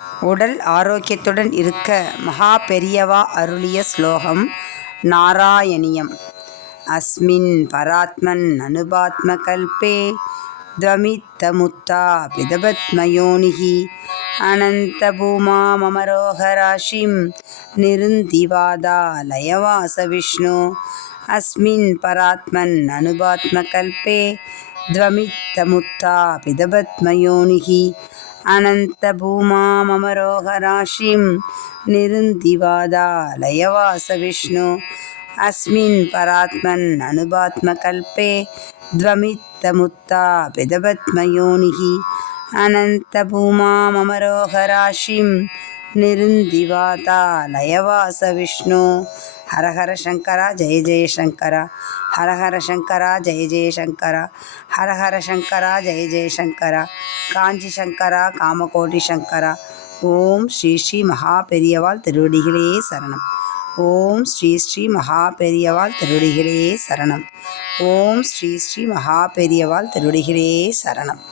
உடல் ஆரோக்கியத்துடன் இருக்க மகா பெரியவா அருளிய ஸ்லோகம் நாராயணியம். அஸ்மின் பராத்மன் அனுபாத்மகல்பே த்வமித்தமுத்தா பிதபத்மயோனிஹி அனந்த பூமா மமரோகராஷிம் நிருந்திவாதா லயவாச விஷ்ணு. அஸ்மின் பராத்மன் அனுபாத்மகல்பே த்வமித்தமுத்தா பிதபத்மயோனிஹி அனந்த பூமா மமரோகராஷிம் நிருந்திவாதா லயவாச விஷ்ணு. அஸ்மின் பராத்மன் அனுபாத்மகல்பே த்வமித்தமுத்தா பிதபத்மயோனிஹி அனந்த பூமா மமரோகராஷிம் நிருந்திவாதா லயவாச விஷ்ணு. ஹரஹர சங்கரா ஜெய ஜெய சங்கரா, ஹரஹர சங்கரா ஜெய ஜெய சங்கரா, ஹரஹர சங்கரா ஜெய ஜெய சங்கரா, காஞ்சி சங்கரா காமகோட்டி சங்கரா. ஓம் ஸ்ரீ ஸ்ரீ மகா பெரியவாள் திருவடிகளே சரணம். ஓம் ஸ்ரீ ஸ்ரீ மகா பெரியவாள் திருவடிகளே சரணம். ஓம் ஸ்ரீ ஸ்ரீ மகா பெரியவாள் திருவடிகளே சரணம்.